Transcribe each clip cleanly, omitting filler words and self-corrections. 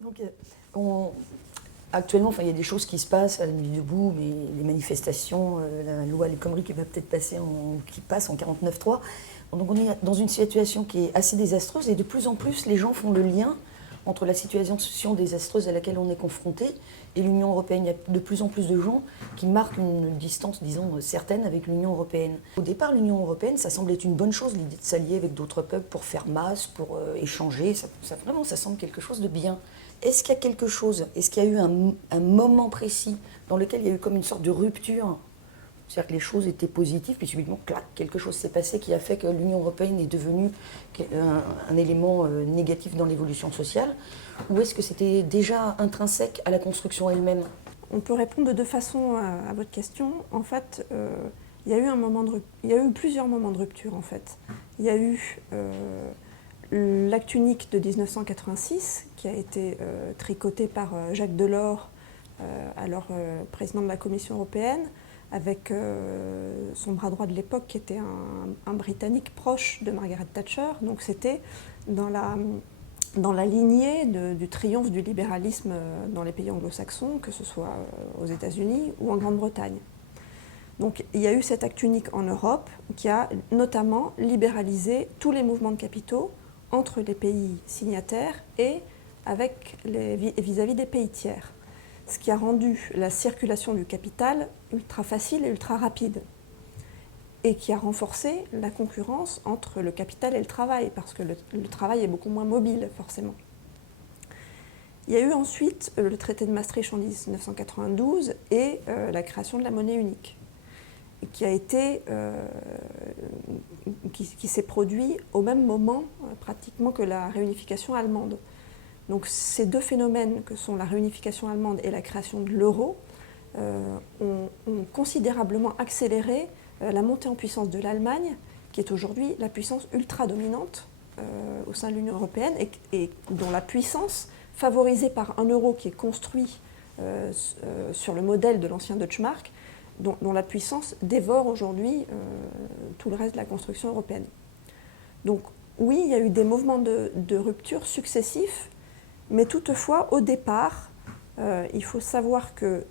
Donc, actuellement, il y a des choses qui se passent à la Nuit debout, mais les manifestations, la loi El Khomri qui va peut-être passer qui passe en 49.3. Donc on est dans une situation qui est assez désastreuse et de plus en plus les gens font le lien entre la situation désastreuse à laquelle on est confronté et l'Union européenne. Il y a de plus en plus de gens qui marquent une distance, disons, certaine avec l'Union européenne. Au départ, l'Union européenne, ça semble être une bonne chose, l'idée de s'allier avec d'autres peuples pour faire masse, pour échanger. Vraiment, ça semble quelque chose de bien. Est-ce qu'il y a quelque chose, est-ce qu'il y a eu un moment précis dans lequel il y a eu comme une sorte de rupture? C'est-à-dire que les choses étaient positives, puis subitement, clac, quelque chose s'est passé qui a fait que l'Union européenne est devenue un élément négatif dans l'évolution sociale? Ou est-ce que c'était déjà intrinsèque à la construction elle-même? On peut répondre de deux façons à votre question. En fait, il y a eu plusieurs moments de rupture, en fait. Il y a eu l'acte unique de 1986, qui a été tricoté par Jacques Delors, alors président de la Commission européenne, avec son bras droit de l'époque, qui était un Britannique proche de Margaret Thatcher. Donc c'était dans la lignée du triomphe du libéralisme dans les pays anglo-saxons, que ce soit aux États-Unis ou en Grande-Bretagne. Donc il y a eu cet acte unique en Europe qui a notamment libéralisé tous les mouvements de capitaux entre les pays signataires et vis-à-vis des pays tiers. Ce qui a rendu la circulation du capital ultra facile et ultra rapide. Et qui a renforcé la concurrence entre le capital et le travail, parce que le travail est beaucoup moins mobile, forcément. Il y a eu ensuite le traité de Maastricht en 1992 et la création de la monnaie unique, qui s'est produit au même moment pratiquement que la réunification allemande. Donc ces deux phénomènes que sont la réunification allemande et la création de l'euro ont considérablement accéléré la montée en puissance de l'Allemagne, qui est aujourd'hui la puissance ultra dominante au sein de l'Union européenne et dont la puissance, favorisée par un euro qui est construit sur le modèle de l'ancien Deutschmark, dont la puissance dévore aujourd'hui tout le reste de la construction européenne. Donc oui, il y a eu des mouvements de rupture successifs, mais toutefois, au départ, il faut savoir que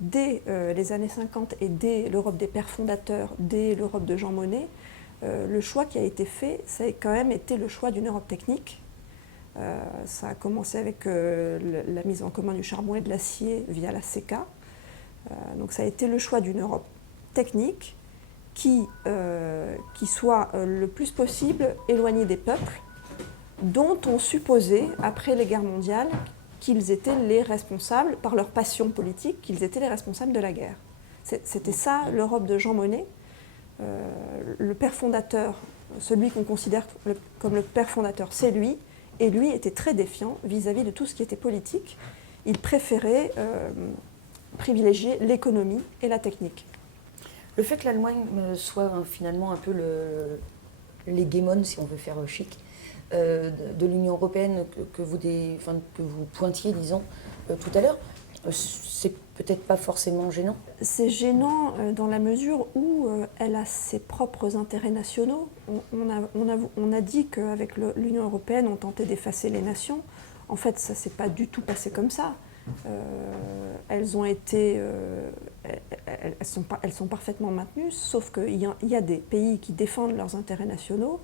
dès les années 50 et dès l'Europe des pères fondateurs, dès l'Europe de Jean Monnet, le choix qui a été fait, ça a quand même été le choix d'une Europe technique. Ça a commencé avec la mise en commun du charbon et de l'acier via la CECA. Donc ça a été le choix d'une Europe technique qui soit le plus possible éloignée des peuples, dont on supposait, après les guerres mondiales, qu'ils étaient les responsables, par leur passion politique, qu'ils étaient les responsables de la guerre. C'était ça l'Europe de Jean Monnet. Le père fondateur, celui qu'on considère comme le père fondateur, c'est lui, et lui était très défiant vis-à-vis de tout ce qui était politique. Il préférait privilégier l'économie et la technique. Le fait que l'Allemagne soit finalement un peu l'hégémone, si on veut faire chic, de l'Union européenne que vous pointiez, disons, tout à l'heure, c'est peut-être pas forcément gênant? C'est gênant dans la mesure où elle a ses propres intérêts nationaux. On a dit qu'avec l'Union européenne, on tentait d'effacer les nations. En fait, ça ne s'est pas du tout passé comme ça. Elles sont parfaitement maintenues, sauf qu'il y a des pays qui défendent leurs intérêts nationaux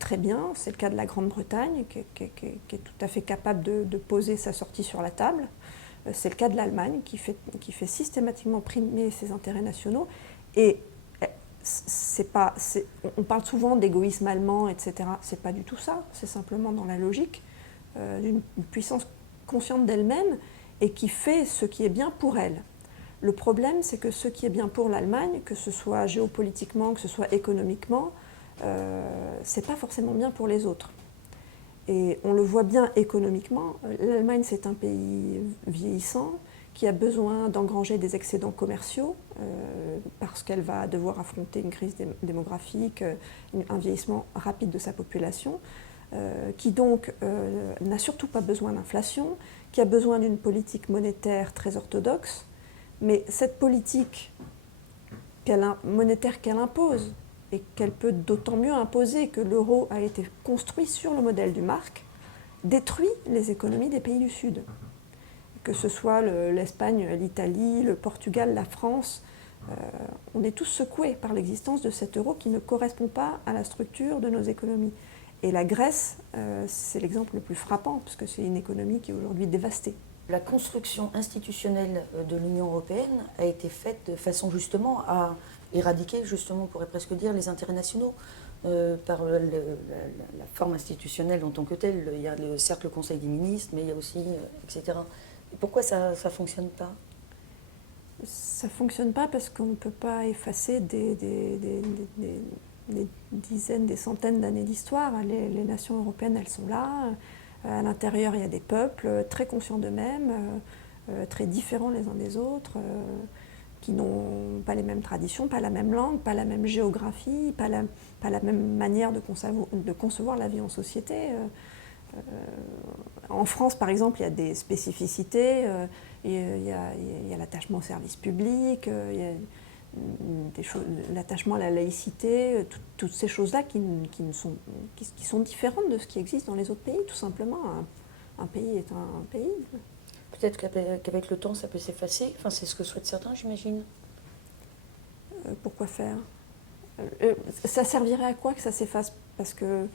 très bien. C'est le cas de la Grande-Bretagne, qui est tout à fait capable de poser sa sortie sur la table. C'est le cas de l'Allemagne, qui fait systématiquement primer ses intérêts nationaux. Et on parle souvent d'égoïsme allemand, etc. C'est pas du tout ça. C'est simplement dans la logique d'une puissance consciente d'elle-même et qui fait ce qui est bien pour elle. Le problème, c'est que ce qui est bien pour l'Allemagne, que ce soit géopolitiquement, que ce soit économiquement, c'est pas forcément bien pour les autres. Et on le voit bien économiquement. L'Allemagne, c'est un pays vieillissant qui a besoin d'engranger des excédents commerciaux parce qu'elle va devoir affronter une crise démographique, un vieillissement rapide de sa population, qui donc n'a surtout pas besoin d'inflation, qui a besoin d'une politique monétaire très orthodoxe. Mais cette politique monétaire qu'elle impose, et qu'elle peut d'autant mieux imposer que l'euro a été construit sur le modèle du mark, détruit les économies des pays du Sud. Que ce soit l'Espagne, l'Italie, le Portugal, la France, on est tous secoués par l'existence de cet euro qui ne correspond pas à la structure de nos économies. Et la Grèce, c'est l'exemple le plus frappant, parce que c'est une économie qui est aujourd'hui dévastée. La construction institutionnelle de l'Union européenne a été faite de façon justement à éradiquer, justement, on pourrait presque dire, les intérêts nationaux. Par la forme institutionnelle en tant que telle, il y a certes le Conseil des ministres, mais il y a aussi, etc. Et pourquoi ça ne fonctionne pas? Ça ne fonctionne pas parce qu'on ne peut pas effacer des dizaines, des centaines d'années d'histoire. Les nations européennes, elles sont là. À l'intérieur, il y a des peuples très conscients d'eux-mêmes, très différents les uns des autres, qui n'ont pas les mêmes traditions, pas la même langue, pas la même géographie, pas la même manière de concevoir la vie en société. En France, par exemple, il y a des spécificités, il y a l'attachement au service public, il y a l'attachement à la laïcité, toutes ces choses-là qui sont différentes de ce qui existe dans les autres pays, tout simplement. Un pays est un pays. Peut-être qu'avec le temps, ça peut s'effacer. Enfin, c'est ce que souhaitent certains, j'imagine. Pourquoi faire? Ça servirait à quoi que ça s'efface? Parce que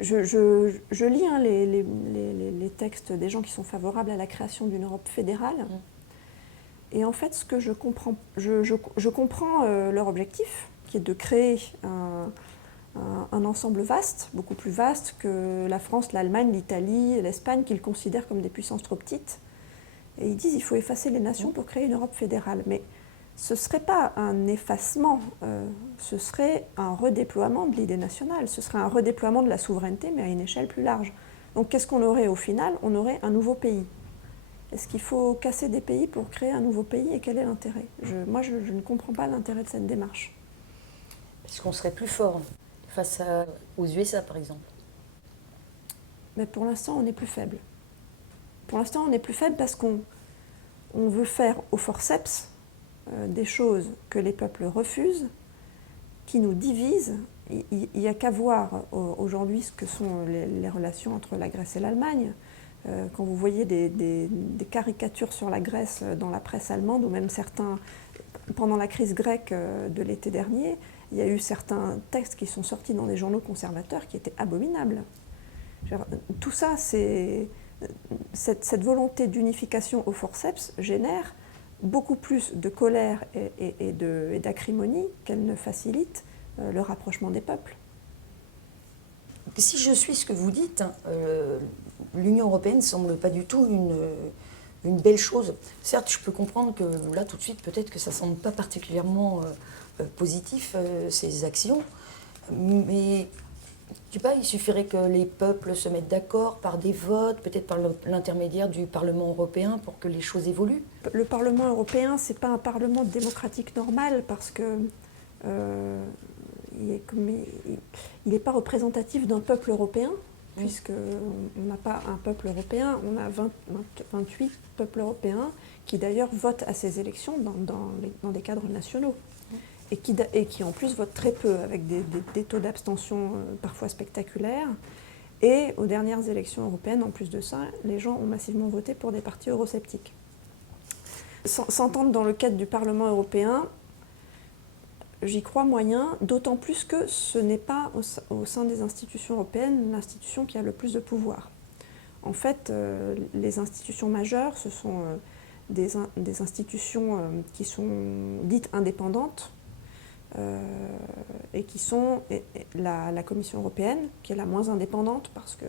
je lis les textes des gens qui sont favorables à la création d'une Europe fédérale. Et en fait, ce que je comprends leur objectif, qui est de créer un ensemble vaste, beaucoup plus vaste que la France, l'Allemagne, l'Italie, l'Espagne, qu'ils considèrent comme des puissances trop petites. Et ils disent qu'il faut effacer les nations pour créer une Europe fédérale. Mais ce ne serait pas un effacement, ce serait un redéploiement de l'idée nationale, ce serait un redéploiement de la souveraineté, mais à une échelle plus large. Donc qu'est-ce qu'on aurait au final? On aurait un nouveau pays. Est-ce qu'il faut casser des pays pour créer un nouveau pays et quel est l'intérêt? Moi, je ne comprends pas l'intérêt de cette démarche. Est-ce qu'on serait plus fort face aux USA, par exemple? Mais pour l'instant, on est plus faible. Pour l'instant, on est plus faible parce qu'on veut faire au forceps des choses que les peuples refusent, qui nous divisent. Il n'y a qu'à voir aujourd'hui ce que sont les relations entre la Grèce et l'Allemagne. Quand vous voyez des caricatures sur la Grèce dans la presse allemande, ou même certains, pendant la crise grecque de l'été dernier, il y a eu certains textes qui sont sortis dans des journaux conservateurs qui étaient abominables. Tout ça, cette volonté d'unification au forceps génère beaucoup plus de colère et d'acrimonie qu'elle ne facilite le rapprochement des peuples. Si je suis ce que vous dites, l'Union européenne ne semble pas du tout une belle chose. Certes, je peux comprendre que là, tout de suite, peut-être que ça ne semble pas particulièrement positif, ces actions, mais je sais pas, il suffirait que les peuples se mettent d'accord par des votes, peut-être par l'intermédiaire du Parlement européen pour que les choses évoluent. Le Parlement européen, ce n'est pas un parlement démocratique normal parce que il n'est pas représentatif d'un peuple européen, puisqu'on n'a pas un peuple européen, on a 28 peuples européens qui d'ailleurs votent à ces élections dans des cadres nationaux. Et qui en plus votent très peu, avec des taux d'abstention parfois spectaculaires. Et aux dernières élections européennes, en plus de ça, les gens ont massivement voté pour des partis eurosceptiques. S'entendre dans le cadre du Parlement européen, j'y crois moyen, d'autant plus que ce n'est pas au sein des institutions européennes l'institution qui a le plus de pouvoir. En fait, les institutions majeures, ce sont des institutions qui sont dites indépendantes, et qui sont la Commission européenne, qui est la moins indépendante parce que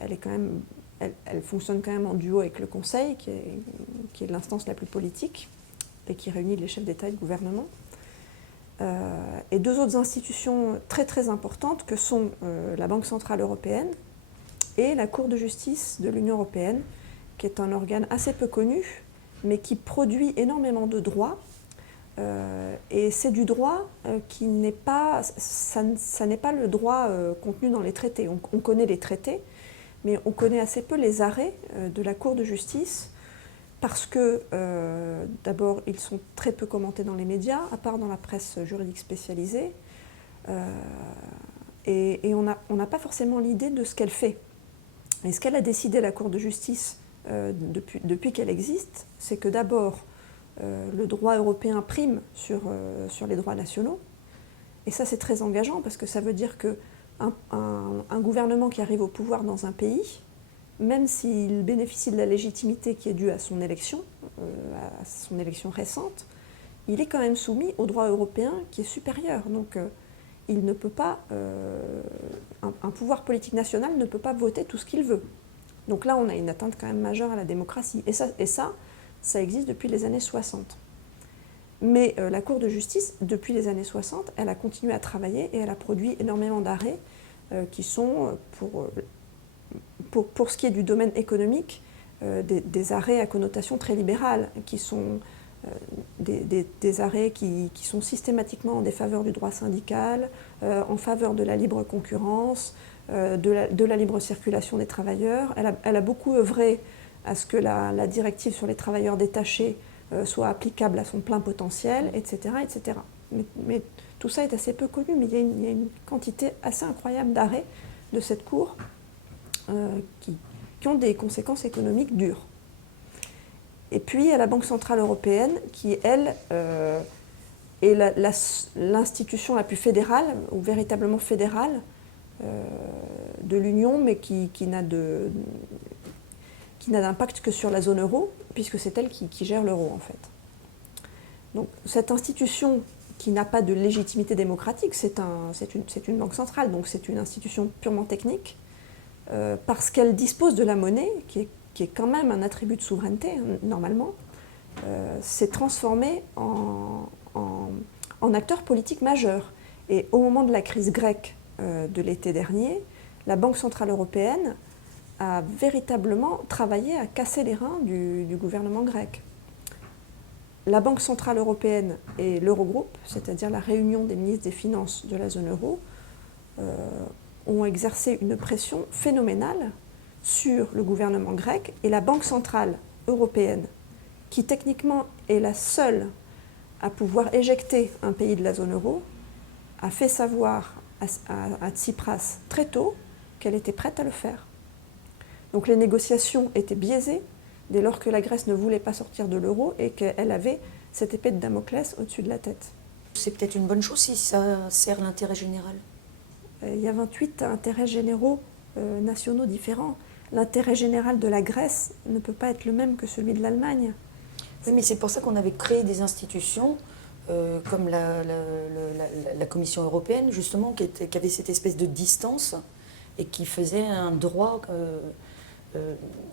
elle fonctionne quand même en duo avec le Conseil, qui est l'instance la plus politique et qui réunit les chefs d'État et de gouvernement. Et deux autres institutions très très importantes que sont la Banque centrale européenne et la Cour de justice de l'Union européenne, qui est un organe assez peu connu, mais qui produit énormément de droits. Et c'est du droit qui n'est pas, ça n'est pas le droit contenu dans les traités. On connaît les traités, mais on connaît assez peu les arrêts de la Cour de justice, parce que d'abord ils sont très peu commentés dans les médias, à part dans la presse juridique spécialisée, et on n'a pas forcément l'idée de ce qu'elle fait. Et ce qu'elle a décidé, la Cour de justice, depuis qu'elle existe, c'est que d'abord, le droit européen prime sur les droits nationaux. Et ça, c'est très engageant, parce que ça veut dire qu'un gouvernement qui arrive au pouvoir dans un pays, même s'il bénéficie de la légitimité qui est due à son élection récente, il est quand même soumis au droit européen qui est supérieur. Donc, il ne peut pas, un pouvoir politique national ne peut pas voter tout ce qu'il veut. Donc là, on a une atteinte quand même majeure à la démocratie. Et ça existe depuis les années 60. Mais la Cour de justice, depuis les années 60, elle a continué à travailler et elle a produit énormément d'arrêts qui sont, pour ce qui est du domaine économique, des arrêts à connotation très libérale, qui sont des arrêts qui sont systématiquement en défaveur du droit syndical, en faveur de la libre concurrence, de la libre circulation des travailleurs. Elle a beaucoup œuvré à ce que la directive sur les travailleurs détachés soit applicable à son plein potentiel, etc. etc. Mais tout ça est assez peu connu, mais il y a une quantité assez incroyable d'arrêts de cette Cour qui ont des conséquences économiques dures. Et puis, il y a la Banque Centrale Européenne, qui, elle, est l'institution la plus fédérale, ou véritablement fédérale, de l'Union, mais qui n'a d'impact que sur la zone euro, puisque c'est elle qui gère l'euro, en fait. Donc, cette institution qui n'a pas de légitimité démocratique, c'est une banque centrale, donc c'est une institution purement technique, parce qu'elle dispose de la monnaie, qui est quand même un attribut de souveraineté, normalement, s'est transformée en acteur politique majeur. Et au moment de la crise grecque de l'été dernier, la Banque Centrale Européenne a véritablement travaillé à casser les reins du gouvernement grec. La Banque Centrale Européenne et l'Eurogroupe, c'est-à-dire la réunion des ministres des Finances de la zone euro, ont exercé une pression phénoménale sur le gouvernement grec, et la Banque Centrale Européenne, qui techniquement est la seule à pouvoir éjecter un pays de la zone euro, a fait savoir à Tsipras très tôt qu'elle était prête à le faire. Donc les négociations étaient biaisées dès lors que la Grèce ne voulait pas sortir de l'euro et qu'elle avait cette épée de Damoclès au-dessus de la tête. C'est peut-être une bonne chose si ça sert l'intérêt général. Il y a 28 intérêts généraux nationaux différents. L'intérêt général de la Grèce ne peut pas être le même que celui de l'Allemagne. Oui, mais c'est pour ça qu'on avait créé des institutions comme la Commission européenne, justement, qui avait cette espèce de distance et qui faisait un droit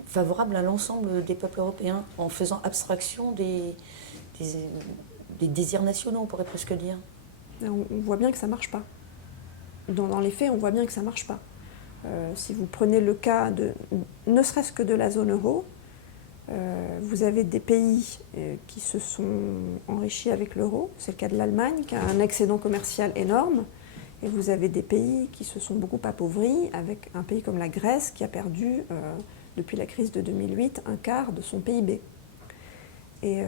favorable à l'ensemble des peuples européens, en faisant abstraction des désirs nationaux, on pourrait presque dire. On voit bien que ça ne marche pas. Dans les faits, on voit bien que ça ne marche pas. Si vous prenez le cas ne serait-ce que de la zone euro, vous avez des pays qui se sont enrichis avec l'euro, c'est le cas de l'Allemagne, qui a un excédent commercial énorme, et vous avez des pays qui se sont beaucoup appauvris, avec un pays comme la Grèce qui a perdu, depuis la crise de 2008, un quart de son PIB. Et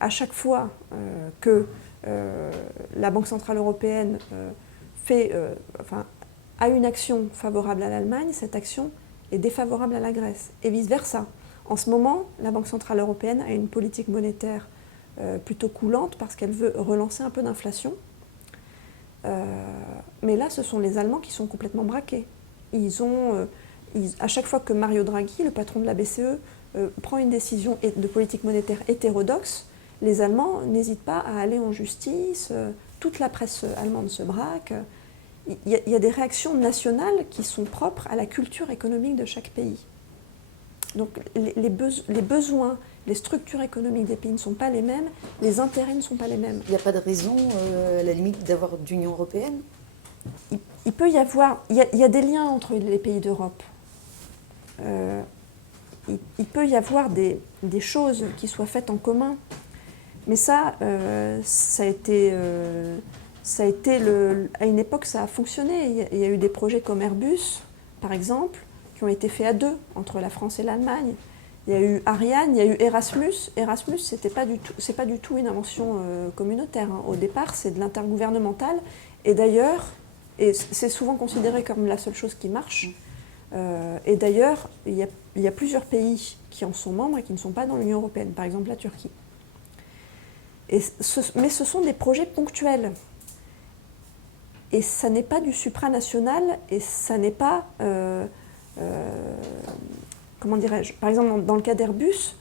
à chaque fois que la Banque Centrale Européenne a une action favorable à l'Allemagne, cette action est défavorable à la Grèce, et vice-versa. En ce moment, la Banque Centrale Européenne a une politique monétaire plutôt coulante parce qu'elle veut relancer un peu d'inflation. Mais là, ce sont les Allemands qui sont complètement braqués. À chaque fois que Mario Draghi, le patron de la BCE, prend une décision de politique monétaire hétérodoxe, les Allemands n'hésitent pas à aller en justice, toute la presse allemande se braque. Il y a des réactions nationales qui sont propres à la culture économique de chaque pays. Donc les besoins, les structures économiques des pays ne sont pas les mêmes, les intérêts ne sont pas les mêmes. Il n'y a pas de raison, à la limite, d'avoir d'union européenne ? Il peut y avoir, il y a des liens entre les pays d'Europe. Il peut y avoir des choses qui soient faites en commun, mais ça a été à une époque, ça a fonctionné. Il y a eu des projets comme Airbus, par exemple, qui ont été faits à deux, entre la France et l'Allemagne. Il y a eu Ariane, il y a eu Erasmus. Erasmus, c'est pas du tout une invention communautaire, hein. Au départ, c'est de l'intergouvernemental. Et d'ailleurs, Et c'est souvent considéré comme la seule chose qui marche. Et d'ailleurs, il y a plusieurs pays qui en sont membres et qui ne sont pas dans l'Union européenne, par exemple la Turquie. Mais ce sont des projets ponctuels. Et ça n'est pas du supranational, et ça n'est pas, comment dirais-je, par exemple dans le cas d'Airbus,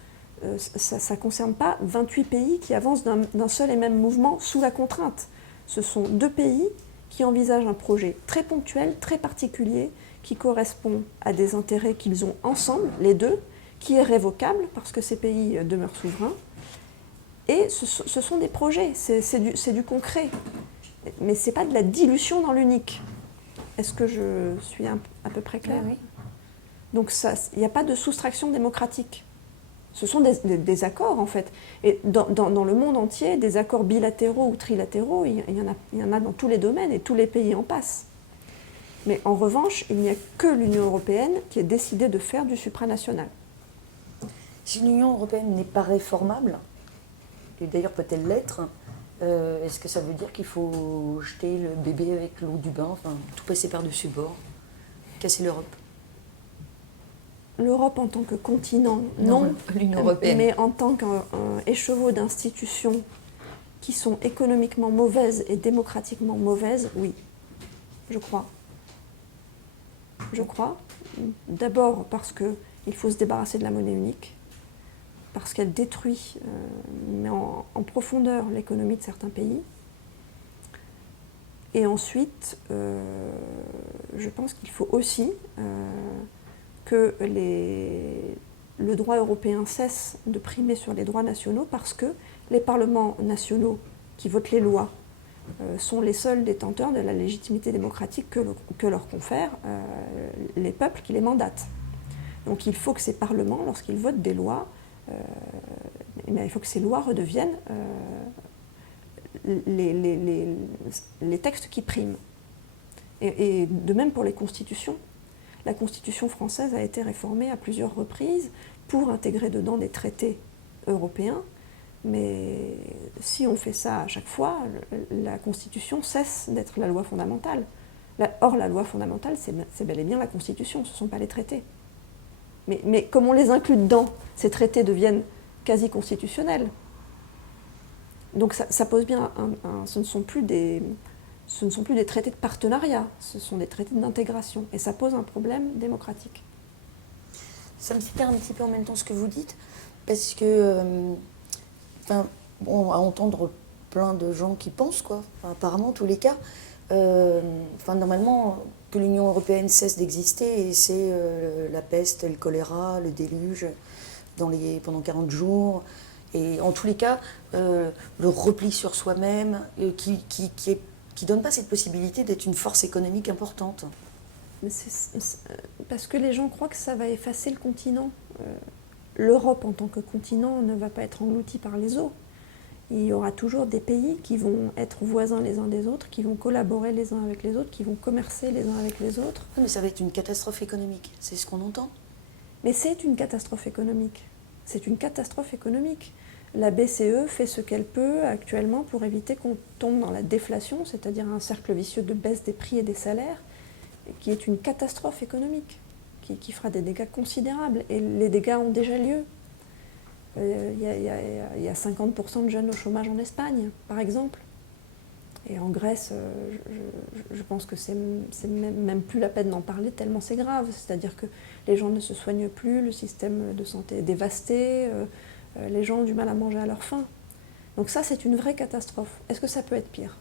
ça ne concerne pas 28 pays qui avancent d'un seul et même mouvement sous la contrainte. Ce sont 2 pays qui envisagent un projet très ponctuel, très particulier, qui correspond à des intérêts qu'ils ont ensemble, les deux, qui est révocable parce que ces pays demeurent souverains. Et ce sont des projets, c'est du concret. Mais ce n'est pas de la dilution dans l'unique. Est-ce que je suis à peu près claire ? Oui. Donc il n'y a pas de soustraction démocratique. Ce sont des accords, en fait. Et dans le monde entier, des accords bilatéraux ou trilatéraux, il y en a dans tous les domaines et tous les pays en passent. Mais en revanche, il n'y a que l'Union européenne qui ait décidé de faire du supranational. Si l'Union européenne n'est pas réformable, et d'ailleurs peut-elle l'être, est-ce que ça veut dire qu'il faut jeter le bébé avec l'eau du bain, enfin, tout passer par-dessus bord, casser l'Europe? L'Europe en tant que continent, non, l'Union européenne. Mais en tant qu'écheveau d'institutions qui sont économiquement mauvaises et démocratiquement mauvaises, oui, je crois. Je crois, d'abord parce qu'il faut se débarrasser de la monnaie unique, parce qu'elle détruit mais en profondeur l'économie de certains pays. Et ensuite, je pense qu'il faut aussi que le droit européen cesse de primer sur les droits nationaux parce que les parlements nationaux qui votent les lois sont les seuls détenteurs de la légitimité démocratique que leur confèrent les peuples qui les mandatent. Donc il faut que ces parlements, lorsqu'ils votent des lois, il faut que ces lois redeviennent les textes qui priment. Et de même pour les constitutions. La Constitution française a été réformée à plusieurs reprises pour intégrer dedans des traités européens, mais si on fait ça à chaque fois, la Constitution cesse d'être la loi fondamentale. Or, la loi fondamentale, c'est bel et bien la Constitution, ce ne sont pas les traités. Mais comme on les inclut dedans, ces traités deviennent quasi constitutionnels. Donc ça pose bien ce ne sont plus des traités de partenariat, ce sont des traités d'intégration. Et ça pose un problème démocratique. Ça me sidère un petit peu en même temps ce que vous dites, parce que, à entendre plein de gens qui pensent, quoi, apparemment, en tous les cas, normalement, que l'Union européenne cesse d'exister, et c'est la peste, le choléra, le déluge, pendant 40 jours, et en tous les cas, le repli sur soi-même, qui ne donne pas cette possibilité d'être une force économique importante. Mais parce que les gens croient que ça va effacer le continent. L'Europe en tant que continent ne va pas être engloutie par les eaux. Il y aura toujours des pays qui vont être voisins les uns des autres, qui vont collaborer les uns avec les autres, qui vont commercer les uns avec les autres. Mais ça va être une catastrophe économique, c'est ce qu'on entend. Mais c'est une catastrophe économique. C'est une catastrophe économique. La BCE fait ce qu'elle peut actuellement pour éviter qu'on tombe dans la déflation, c'est-à-dire un cercle vicieux de baisse des prix et des salaires, qui est une catastrophe économique, qui fera des dégâts considérables. Et les dégâts ont déjà lieu. Il y a 50% de jeunes au chômage en Espagne, par exemple. Et en Grèce, je pense que c'est même plus la peine d'en parler tellement c'est grave. C'est-à-dire que les gens ne se soignent plus, le système de santé est dévasté, les gens ont du mal à manger à leur faim. Donc ça, c'est une vraie catastrophe. Est-ce que ça peut être pire ?